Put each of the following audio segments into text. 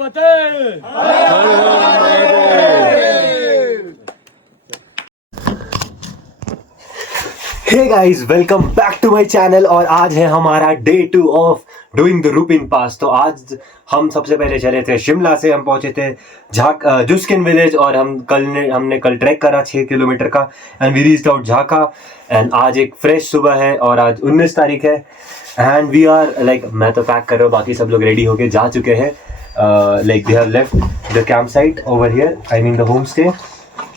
Fateh. Hey guys, welcome back to my channel. और आज है हमारा day 2 of doing the Rupin pass. तो आज हम सबसे पहले चले थे शिमला से, हम पहुंचे थे जुस्किन विलेज और हमने कल ट्रैक करा 6 किलोमीटर का एंड वी रीच्ड आउट झाका। एंड आज एक फ्रेश सुबह है और आज 19 तारीख है एंड वी आर लाइक, मैं तो पैक कर रहा हूँ, बाकी सब लोग रेडी होके जा चुके हैं। Like they have left the camp site over here, I mean the home stay.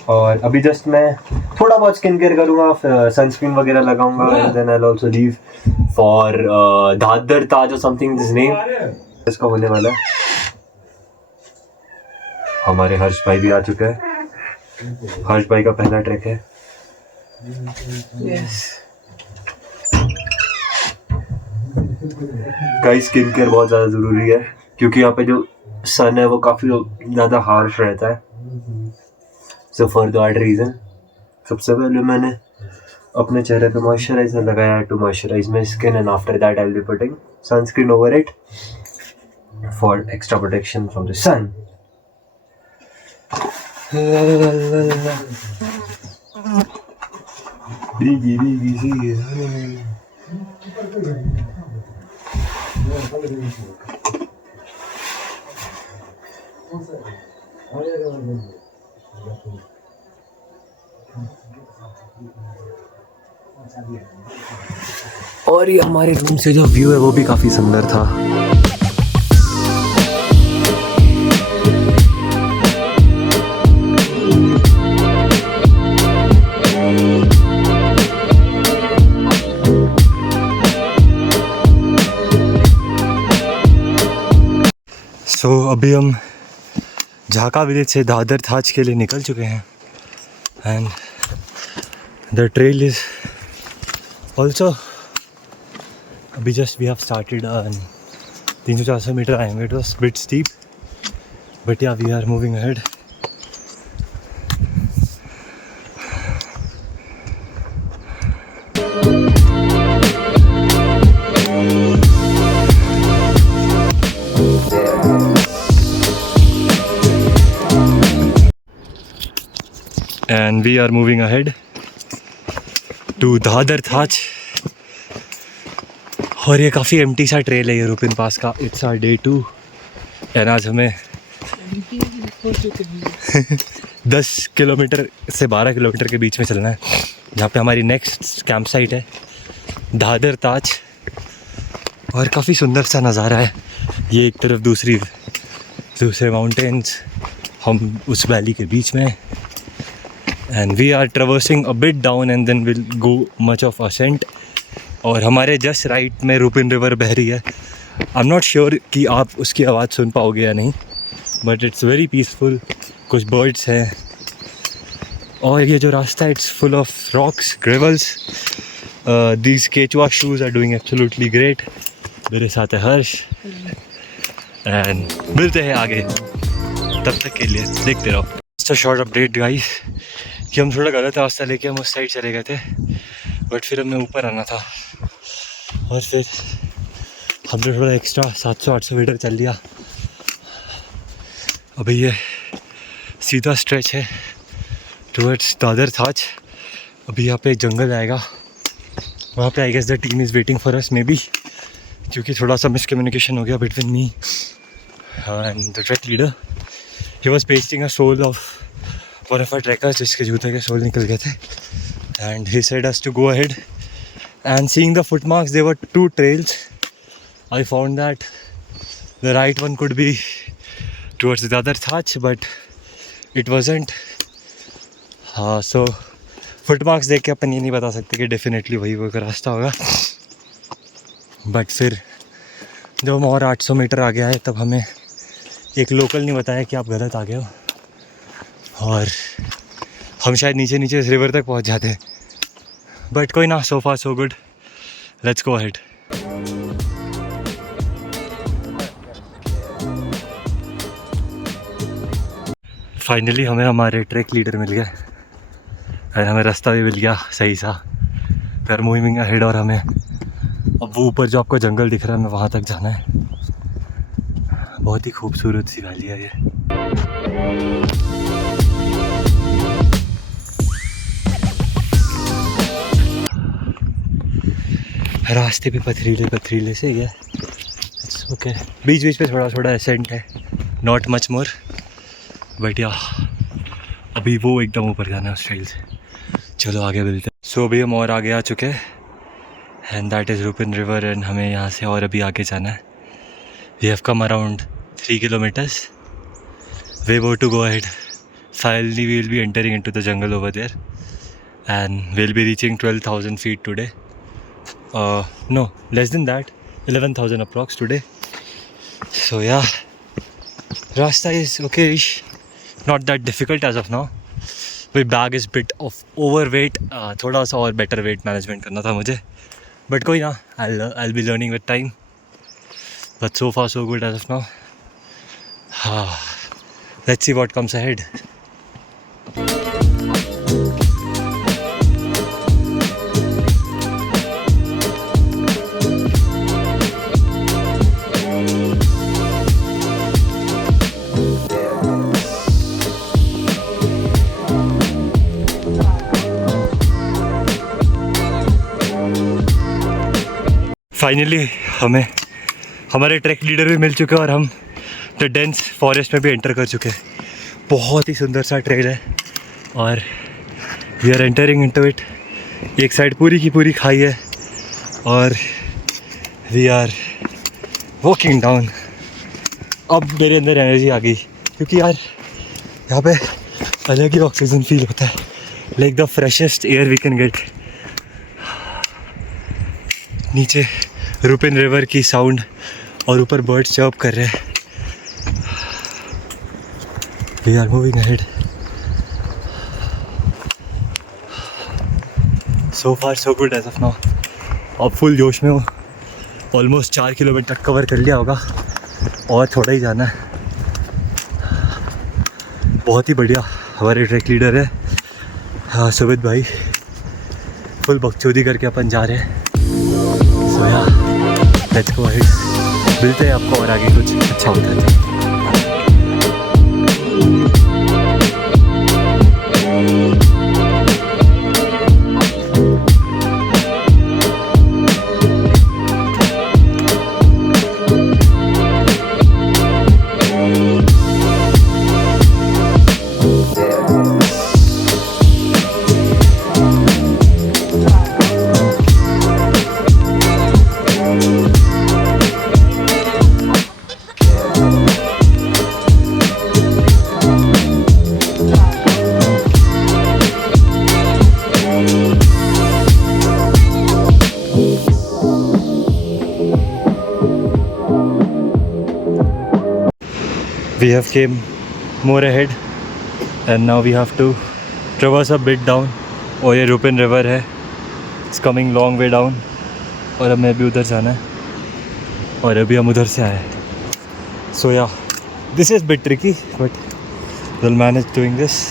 और अभी जस्ट मैं थोड़ा बहुत स्किन केयर करूँगा, सनस्क्रीन वगैरह लगाऊंगा and then I will also leave for दादर ताज और समथिंग दिस नेम इसका होने वाला है। हमारे हर्ष भाई भी आ चुके हैं। हर्ष भाई का पहला ट्रैक है। गाइस, स्किन केयर बहुत ज़्यादा ज़रूरी है क्योंकि यहाँ पे जो सन है वो काफ़ी ज़्यादा हार्श रहता है। सो फॉर दैट रीज़न सबसे पहले मैंने अपने चेहरे पे मॉइस्चराइजर लगाया to moisturise my skin and after that I will be putting sunscreen over it for extra protection from the sun. और ये हमारे रूम से जो व्यू है वो भी काफ़ी सुंदर था। अभी हम झाका विलेज से दादर थाज के लिए निकल चुके हैं and the trail is also अभी just we have started 300-400 metre आएंगे। It was bit steep but yeah we are moving ahead. And we are moving ahead to दादर थाज। और ये काफ़ी एम्प्टी सा ट्रेल है ये रूपिन पास का। इट्स आवर डे 2 एंड आज हमें 10 किलोमीटर से 12 किलोमीटर के बीच में चलना है, जहाँ पे हमारी नेक्स्ट कैंप साइट है दादर ताज। और काफ़ी सुंदर सा नज़ारा है, ये एक तरफ दूसरे माउंटेन्स, हम उस वैली के बीच में। And we are traversing a bit down and then we'll go much of ascent। और हमारे जस्ट राइट में रूपिन रिवर बह रही है। आई एम नॉट श्योर कि आप उसकी आवाज़ सुन पाओगे या नहीं, बट इट्स वेरी पीसफुल। कुछ बर्ड्स हैं और ये जो रास्ता है it's full of rocks, gravels. These Quechua shoes are doing absolutely great. मेरे साथ है हर्ष एंड मिलते हैं आगे, तब तक के लिए देखते रहो। जस्ट शॉर्ट अपडेट गाइस कि हम थोड़ा गलत रास्ता लेके हम उस साइड चले गए थे, बट फिर हमें ऊपर आना था और फिर हमने थोड़ा एक्स्ट्रा 700-800 मीटर चल लिया। अभी ये सीधा स्ट्रेच है टुवर्ड्स दादर थाज। अभी यहाँ पे एक जंगल आएगा, वहाँ पे I guess the team is waiting for us maybe बी, क्योंकि थोड़ा सा मिसकम्युनिकेशन हो गया between me and the track leader. He was pasting a soul of one of our trekkers जिसके जूते के सोल निकल गए थे and he said us to go ahead and seeing the foot marks there were 2 trails. I found that the right one could be towards the other Thach but it wasn't. So foot marks देख के अपन ये नहीं बता सकते कि definitely वही वो का रास्ता होगा, बट फिर जब हम और 800 मीटर आगे आए तब हमें एक लोकल ने बताया कि आप गलत आ गए हो और हम शायद नीचे इस रिवर तक पहुंच जाते हैं, बट कोई ना, so far so good, let's go ahead. Finally हमें हमारे ट्रैक लीडर मिल गया और हमें रास्ता भी मिल गया सही सा। फिर मूविंग अहेड और हमें अब वो ऊपर जो आपको जंगल दिख रहा है हमें वहाँ तक जाना है। बहुत ही खूबसूरत सी वैली है ये। रास्ते पे पथरीले पथरीले से है, ओके। बीच बीच पे थोड़ा थोड़ा एसेंट है, नॉट मच मोर, बट या अभी वो एकदम ऊपर जाना है उस ट्रेल से। चलो आगे मिलते हैं। सो अभी हम और आगे आ चुके हैं, and that is Rupin river, and हमें यहाँ से और अभी आगे जाना है। We have come around 3 kilometers. Way more to go ahead. Finally we will be entering into the jungle over there, and we'll be reaching 12,000 feet today. No, less than that, 11,000 approx today. So yeah, Rasta is okay-ish, not that difficult as of now. My bag is bit of overweight, थोड़ा सा और better weight management करना था मुझे, but कोई ना, I'll be learning with time. But so far so good as of now. Let's see what comes ahead. Finally हमें हमारे ट्रैक लीडर भी मिल चुके हैं और हम द डेंस फॉरेस्ट में भी एंटर कर चुके हैं। बहुत ही सुंदर सा ट्रेल है और we are entering into it. एक साइड पूरी की पूरी खाई है और वी आर वॉकिंग डाउन। अब मेरे अंदर एनर्जी आ गई क्योंकि यार यहाँ पे अलग ही ऑक्सीजन फील होता है, like the freshest air we can get. नीचे रूपिन रिवर की साउंड और ऊपर बर्ड्स चर्प कर रहे हैं। We are moving ahead. So far so good as of now. अब फुल जोश में हूँ, ऑलमोस्ट 4 किलोमीटर कवर कर लिया होगा और थोड़ा ही जाना है। बहुत ही बढ़िया हमारे ट्रैक लीडर है, हाँ सुमित भाई, फुल बकचोदी करके अपन जा रहे हैं। सो या लेट्स गो अहेड, मिलते हैं आपको और आगे कुछ अच्छा होता है। We have came more ahead and now we have to traverse a bit down. और ये रूपिन रिवर है, it's coming long way down और हमें अभी उधर जाना है और अभी हम उधर से आए। So yeah, this is bit tricky but we'll manage doing this.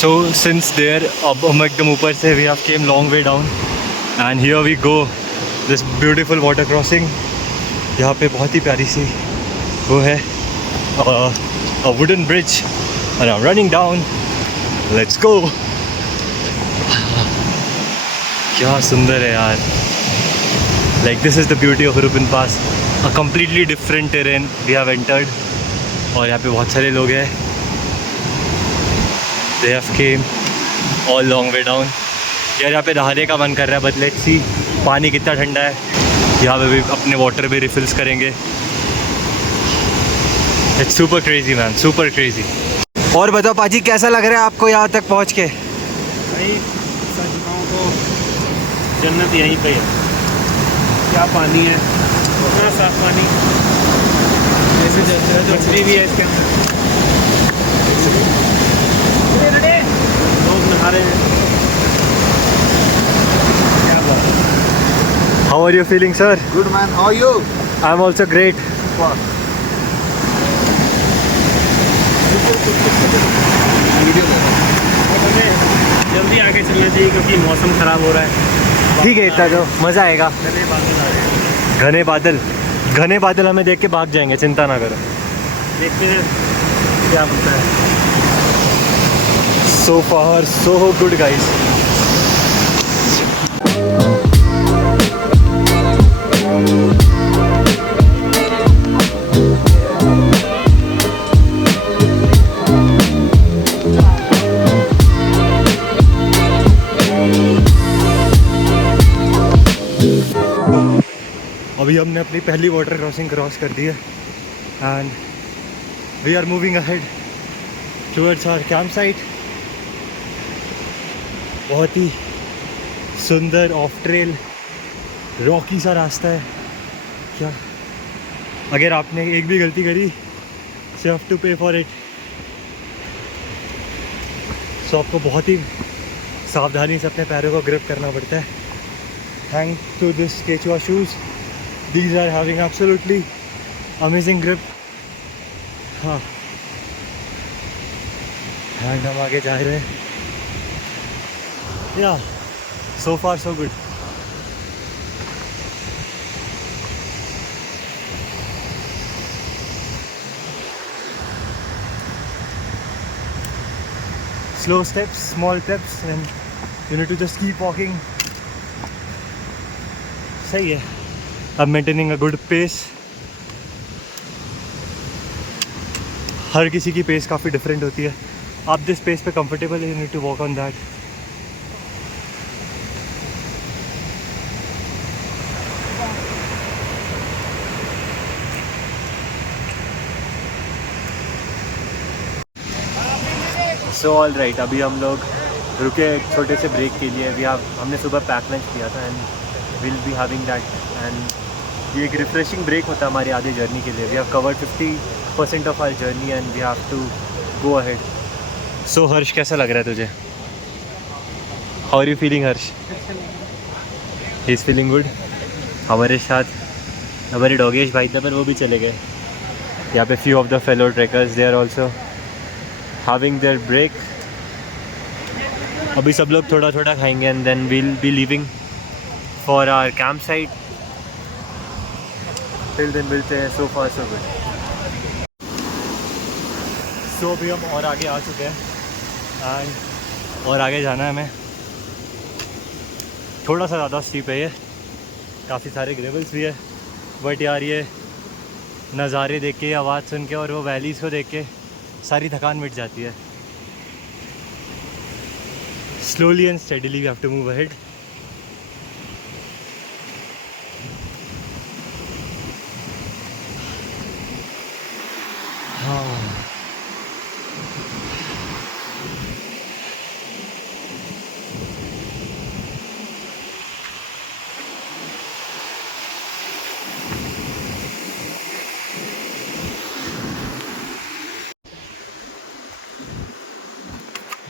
So since there, अब हम एकदम ऊपर से we have came long way down and here we go, this beautiful water crossing। यहाँ पे बहुत ही प्यारी सी वो है, a wooden bridge and I'm running down। Let's go। क्या सुंदर है यार, like this is the beauty of Rupin Pass, a completely different terrain we have entered। और यहाँ पे बहुत सारे लोग हैं They have came all long way down. यार यहाँ पे नहाने का मन कर रहा है, बट लेट्स सी पानी कितना ठंडा है। यहाँ पे भी अपने वाटर भी रिफिल्स करेंगे। It's super crazy man, super crazy. और बताओ पाजी, कैसा लग रहा है आपको यहाँ तक पहुँच के? भाई सच बताऊँ तो जन्नत यहीं पे है। क्या पानी है, इतना साफ पानी, ऐसे मछली भी है इसके अंदर, लोग नहा रहे हैं। क्या बात है। How are you feeling, sir? Good man, how are you? I'm also great. हमें जल्दी आगे चलना चाहिए क्योंकि मौसम ख़राब हो रहा है। ठीक है, इतना तो मज़ा आएगा। घने बादल आ रहे हैं। घने बादल हमें देख के भाग जाएंगे, चिंता ना करो। देखते हैं क्या बनता है। So far so good guys. अभी हमने अपनी पहली वाटर क्रॉसिंग क्रॉस कर दी है and we are moving ahead towards our camp site. बहुत ही सुंदर ऑफ ट्रेल रॉकी सा रास्ता है। क्या अगर आपने एक भी गलती करी सो हैव टू पे फॉर इट। सो आपको बहुत ही सावधानी से अपने पैरों को ग्रिप करना पड़ता है। थैंक टू दिस केचुआ shoes, these are having absolutely amazing grip. हाँ, एंड हम आगे जा रहे हैं। या so far so good. Slow steps, small steps, and you need to just keep walking. सही है। अब मेंटेनिंग अ गुड पेस। हर किसी की पेस काफ़ी डिफरेंट होती है। आप जिस पेस पे कंफर्टेबल है, you need to walk on that. So all right, अभी हम लोग रुके एक छोटे से ब्रेक के लिए। हमने सुबह पैक लंच किया था and will be having that. And ये एक रिफ्रेशिंग ब्रेक होता है हमारी आधे जर्नी के लिए। We have covered 50% of our journey and we have to go ahead. So Harsh, कैसा लग रहा है तुझे? How are you feeling Harsh? He is feeling good. हमारे साथ हमारे डॉगेश भाई थे पर वो भी चले गए। यहाँ पे few of the fellow trekkers they are also having their break. अभी सब लोग थोड़ा थोड़ा खाएंगे and then we'll be leaving for our camp site. Till दिन मिलते हैं। सो फार सो गुड। सो अभी हम और आगे आ चुके हैं एंड और आगे जाना है हमें। थोड़ा सा ज़्यादा स्टीप है ये, काफ़ी सारे ग्रेवल्स भी है, बट यार ये नज़ारे देख के, आवाज़ सुन के और वो वैलीज़ को देख के सारी थकान मिट जाती है। Slowly and steadily we have to move ahead.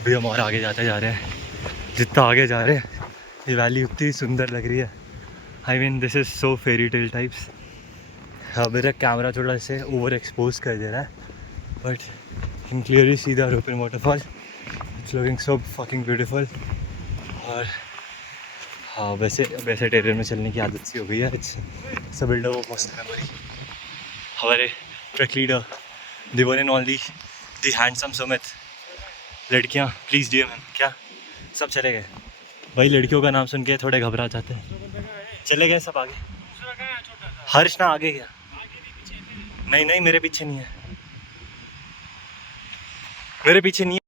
अभी हम और आगे जाते जा रहे हैं। जितना आगे जा रहे हैं ये वैली उतनी सुंदर लग रही है। I mean this is so fairy tale types. मेरा कैमरा थोड़ा से ओवर एक्सपोज कर दे रहा है but you can clearly see the open waterfall. It's looking so fucking beautiful. और हाँ, वैसे टेरेन में चलने की आदत सी हो गई है। इट्स अ बिल्डर ऑफ मस्त मेमोरी। हमारे track leader the one and only the handsome Sumit. लड़कियाँ प्लीज़ डीएम क्या सब चले गए भाई। लड़कियों का नाम सुन के थोड़े घबरा जाते हैं। चले गए सब आगे। हर्ष ना आगे गया? नहीं नहीं, मेरे पीछे नहीं है, मेरे पीछे नहीं है।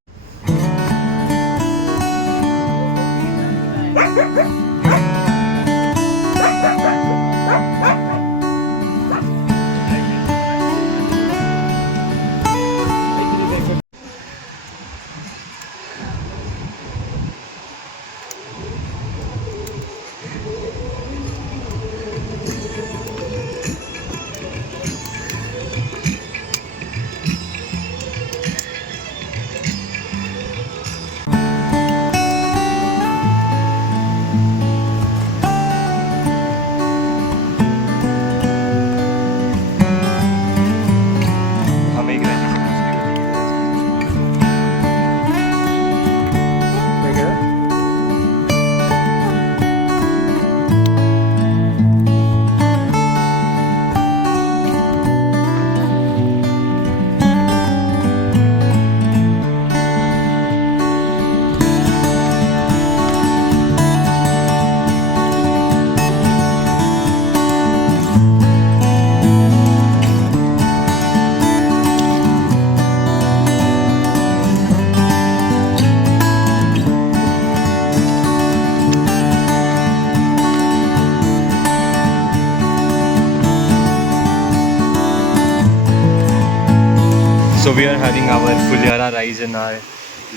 So we are having our फुलियारा राइस इन आवर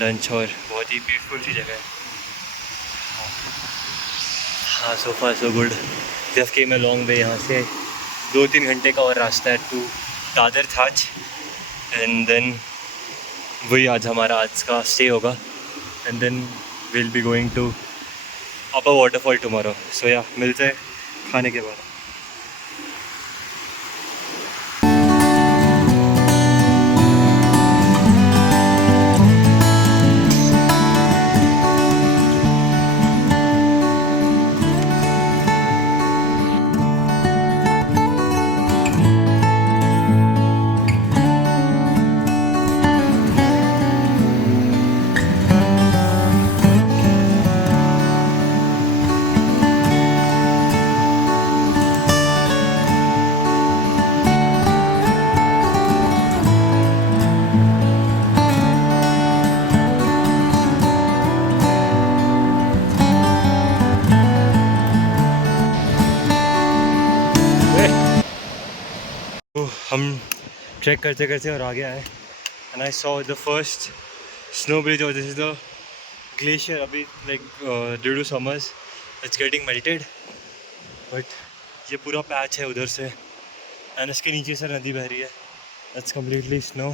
लंच और बहुत ही ब्यूटीफुल सी जगह है. हाँ, so far so good. Just came a long way. यहाँ से 2-3 घंटे का और रास्ता है टू दादर थाच. एंड देन वही आज हमारा आज का स्टे होगा. And then will be going to upper waterfall tomorrow. So yeah मिलते हैं खाने के बाद. हम ट्रैक करते करते और आगे आए. And I saw the first snow bridge. और दिस इज द ग्लेशियर. अभी like due to summers it's getting melted, but ये पूरा पैच है उधर से. एंड इसके नीचे से नदी बह रही है. It's completely snow.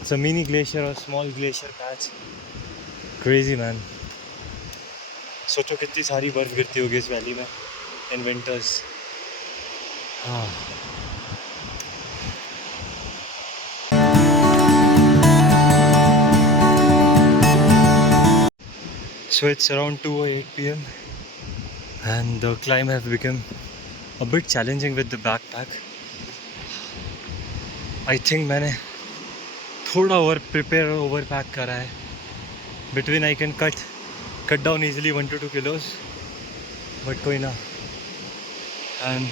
It's a mini glacier और small glacier patch. Crazy man. सोचो कितनी सारी बर्फ़ गिरती होगी इस वैली में इन विंटर्स. हाँ. So it's around 2:08 p.m. and the climb has become a bit challenging with the backpack. I think मैंने थोड़ा ओवर पैक करा है. Between I can cut down easily 1 to 2 kilos, but कोई ना. And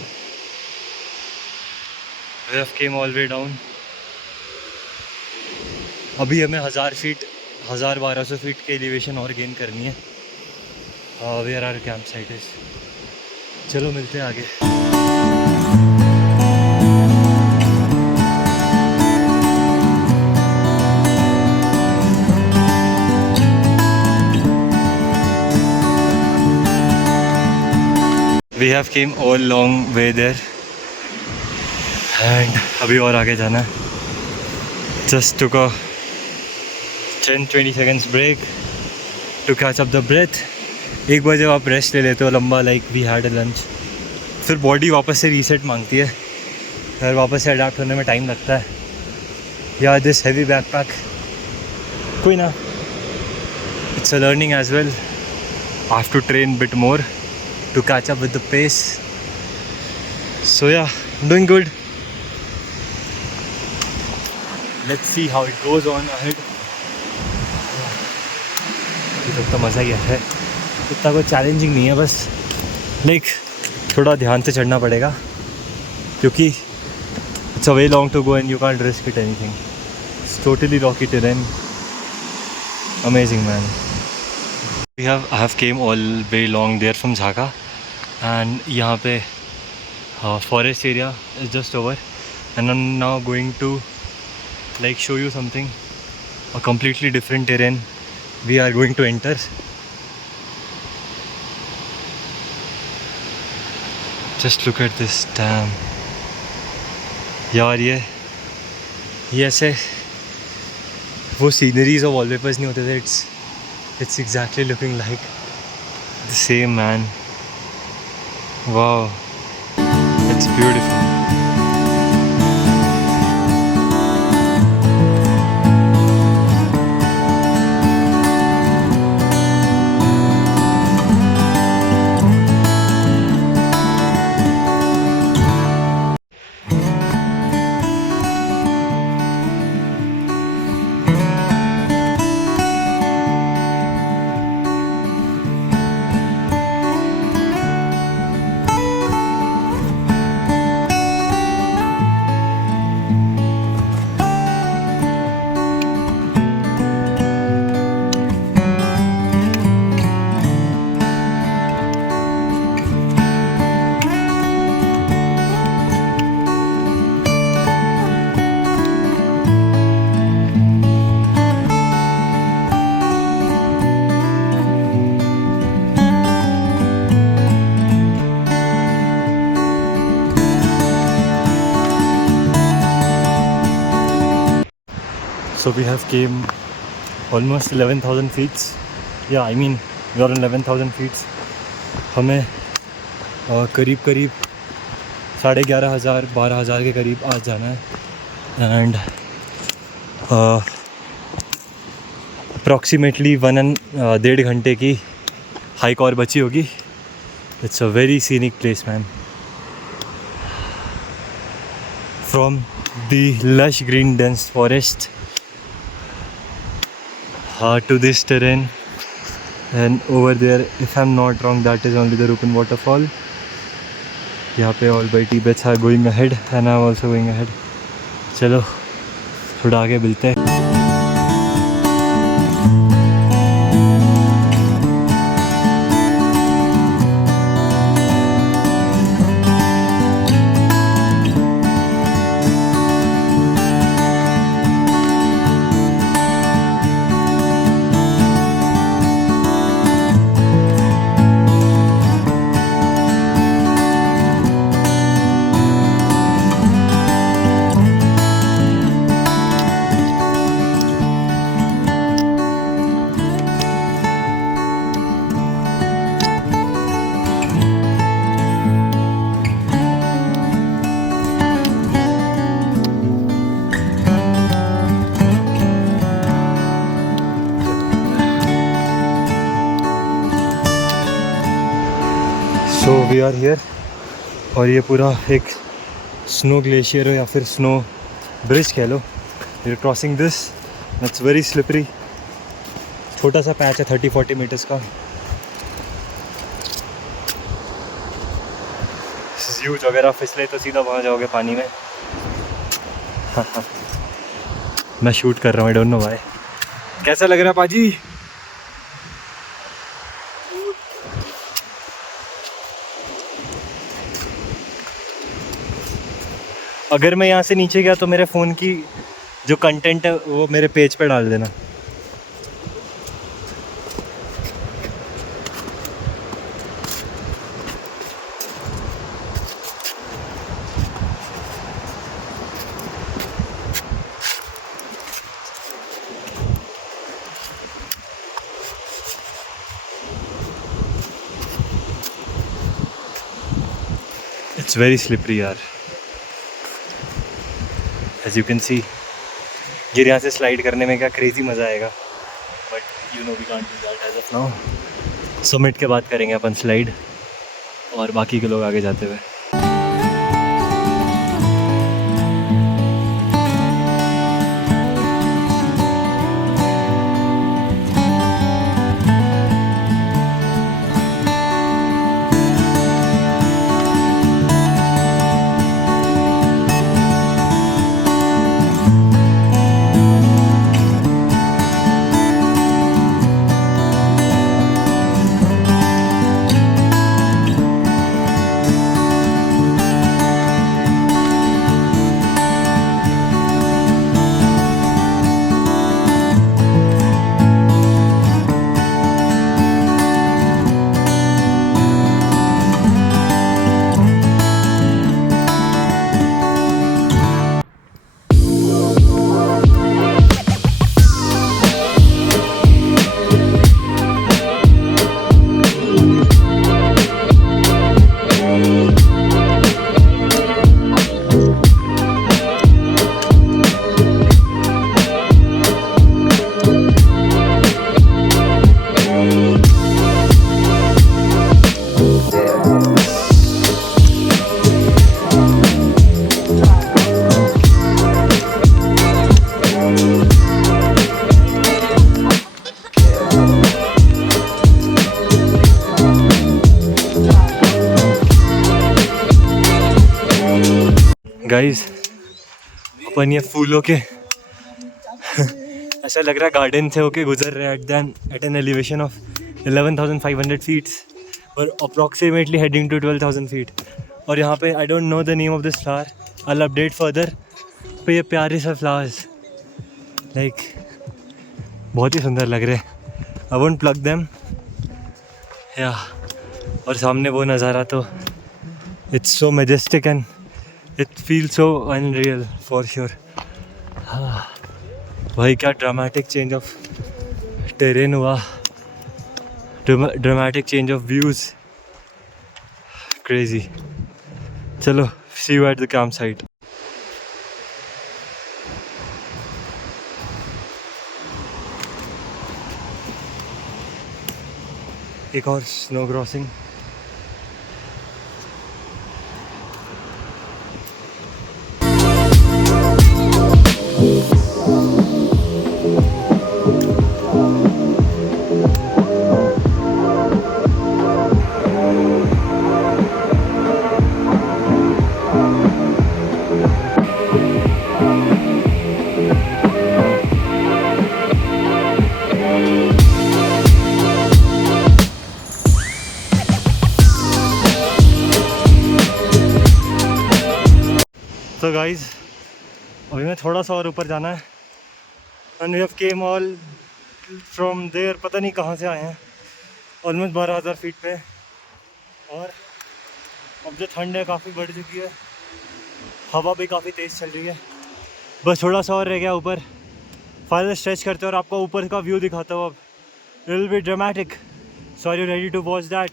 we have came all the way down. अभी हमें 1000-1200 feet की elevation और गेन करनी है. Where our camp site is. चलो मिलते हैं आगे. We have came all long way there and अभी और आगे जाना है. Just took a 10-20 seconds break to catch up the breath. एक बार जब आप रेस्ट ले लेते हो लंबा, like we had a lunch, फिर बॉडी वापस से रीसेट मांगती है. फिर वापस से अडेप्ट होने में टाइम लगता है. या दिस हैवी बैकपैक, कोई ना, it's a learning as well. I have to train bit more to catch up with the pace. So yeah, doing good. Let's see how it goes on ahead. तो मज़ा ही है. इतना कोई challenging नहीं है, बस लाइक थोड़ा ध्यान से चढ़ना पड़ेगा क्योंकि it's a way long to go and you can't risk it anything. It's totally rocky terrain. Amazing man. I have came all way long there from Jhaka and यहाँ पे forest area is just over and I am now going to like show you something, a completely different terrain we are going to enter. Just look at this. Damn यार, ये ऐसे वो sceneries और wallpapers नहीं होते थे. it's exactly looking like the same, man. Wow, it's beautiful. So we have came almost 11,000 feet. Yeah, I mean we are on 11,000 feet. हमें करीब 11,500 12,000 के करीब आज जाना है एंड अप्रॉक्सीमेटली 1.5 घंटे की हाइक और बची होगी. It's a very scenic place man. From the lush green dense forest to this terrain, and over there, if I'm not wrong, that is only the Rupin waterfall. यहाँ पे all by Tibets are going ahead and I'm also going ahead. चलो थोड़ा आगे मिलते हैं. सो we are here और ये पूरा एक स्नो ग्लेशियर हो या फिर स्नो ब्रिज कह लो. We are crossing this. It's very slippery. छोटा सा पैच है 30-40 मीटर्स का. ह्यूज. अगर आप फिसले तो सीधा वहाँ जाओगे पानी में. मैं शूट कर रहा हूँ. आई डोंट नो व्हाई. कैसा लग रहा है पाजी? अगर मैं यहाँ से नीचे गया तो मेरे फ़ोन की जो कंटेंट है वो मेरे पेज पे डाल देना. इट्स वेरी स्लिपरी यार. एज यू कैन सी गिर यहाँ से स्लाइड करने में क्या क्रेज़ी मज़ा आएगा. But you know we can't do that as of now. Summit के बाद करेंगे अपन स्लाइड और बाकी के लोग आगे जाते हुए. गाइस अपन ये फूलों के ऐसा लग रहा है गार्डन से होके गुजर रहे हैं at an elevation of 11,500 feet और अप्रॉक्सीमेटली हेडिंग टू 12,000 फीट. और यहाँ पे I don't know the name of this flower. I will update further. पे ये प्यारे से फ्लावर्स लाइक बहुत ही सुंदर लग रहे. आई वोंट प्लग देम या. और सामने वो नज़ारा तो it's so majestic and it feels so unreal for sure. भाई क्या ड्रामेटिक चेंज ऑफ टेरेन हुआ, dramatic change of views, crazy. चलो see you at the camp site. एक और स्नो क्रॉसिंग। तो गाइज अभी मैं थोड़ा सा और ऊपर जाना है and we have came all from there, पता नहीं कहाँ से आए हैं, ऑलमोस्ट 12,000 फीट पे। और अब जो ठंड है काफ़ी बढ़ चुकी है, हवा भी काफ़ी तेज़ चल रही है। बस थोड़ा सा और रह गया ऊपर, फाइनल स्ट्रेच करते हैं और आपको ऊपर का व्यू दिखाता हूँ। अब it will be dramatic, so are you ready to watch that?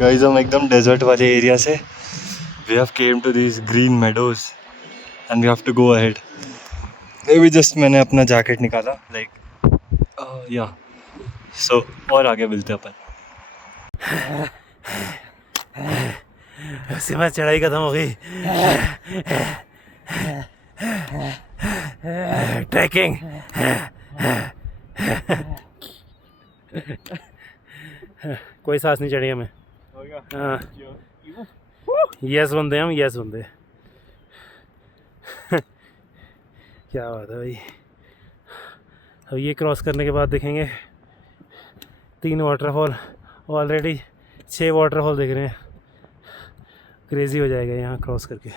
Guys हम एकदम डेजर्ट वाले एरिया से, we have came to this green meadows and we have to go ahead. अभी जस्ट मैंने अपना जैकेट निकाला लाइक या सो और आगे मिलते अपन। सीमा चढ़ाई खत्म हो गई, ट्रैकिंग। कोई सांस नहीं चढ़ी हमें। हाँ यस बंदे हम, यस बंदे। क्या बात है भाई। अब ये क्रॉस करने के बाद देखेंगे 3 वाटरफॉल, ऑलरेडी 6 वाटरफॉल दिख रहे हैं। क्रेजी हो जाएगा यहाँ क्रॉस करके।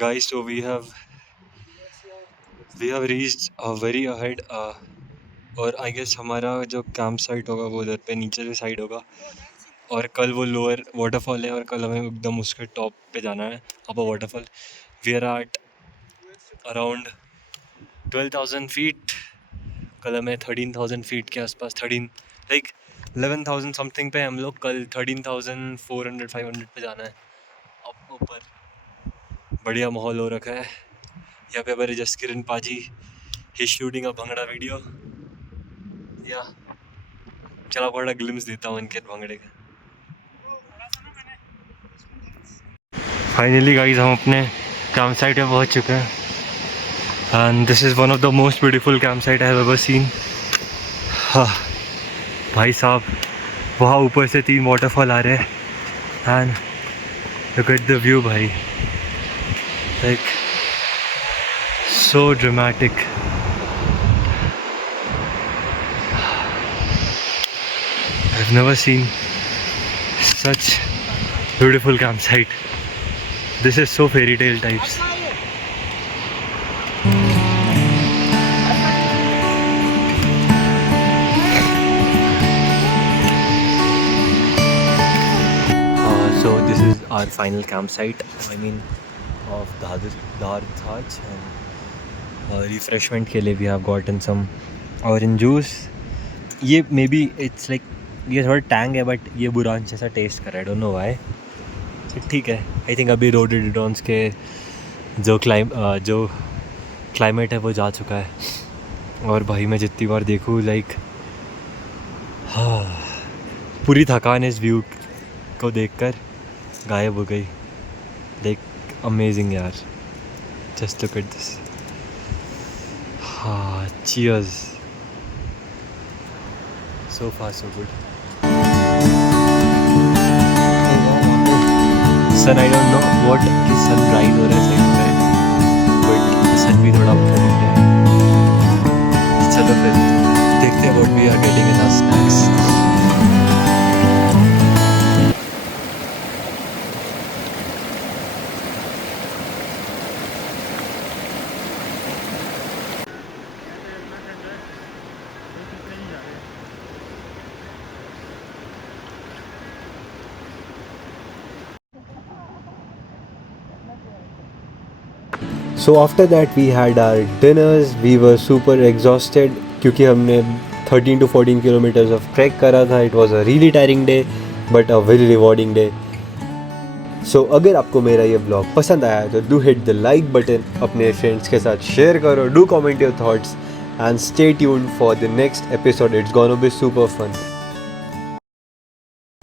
Guys, so we have reached very ahead और आई गेस हमारा जो कैंप साइट होगा वो उधर पे नीचे से साइड होगा, और कल वो लोअर वाटरफॉल है और कल हमें एकदम उसके टॉप पे जाना है, upper waterfall. We are at around 12,000 feet, कल हमें 13,000 फीट के आसपास, 11,000 समथिंग पे हम लोग, कल 13,400-500 पे जाना है अब ऊपर। बढ़िया माहौल हो रखा है यहाँ पे। हमारे जसकिरण पाजी ही शूटिंग अ भंगड़ा वीडियो, या चला बड़ा ग्लिम्स देता हूँ इनके भंगड़े का। फाइनली गाइस हम अपने कैंप साइट पे पहुँच चुके हैं and this is one of the most beautiful camp site I have ever seen. हाँ भाई साहब, वहाँ ऊपर से 3 वाटरफॉल आ रहे हैं and look at the view भाई, like so dramatic. I've never seen such beautiful campsite. This is so fairy tale types. So this is our final campsite. I mean of Dhar Thaj, and refreshment के लिए we have gotten some orange juice. ये may be it's like, ये थोड़ा Tang है but ये बुरान जैसा test कर रहा है, डोंट नो व्हाई। ठीक है, आई थिंक अभी रोडोडेंड्रॉन्स के जो क्लाइमेट है वो जा चुका है और भाई मैं जितनी बार देखूँ लाइक हाँ पूरी थकान इस व्यू को देखकर गायब हो गई। लाइक अमेजिंग यार, जस्ट लुक एट दिस। हाँ cheers, so far so good. Sun I don't know what sunrise हो रहा है साइड में, बट सन भी थोड़ा ऊपर दिख रहा है। चलो फिर देखते हैं what we are getting in our snacks. So after that we had our dinners. We were super exhausted क्योंकि हमने 13 to 14 kilometers of trek करा था. It was a really tiring day but a very rewarding day. So अगर आपको मेरा ये vlog पसंद आया तो do hit the like button, अपने friends के साथ share करो, do comment your thoughts and stay tuned for the next episode. It's gonna be super fun.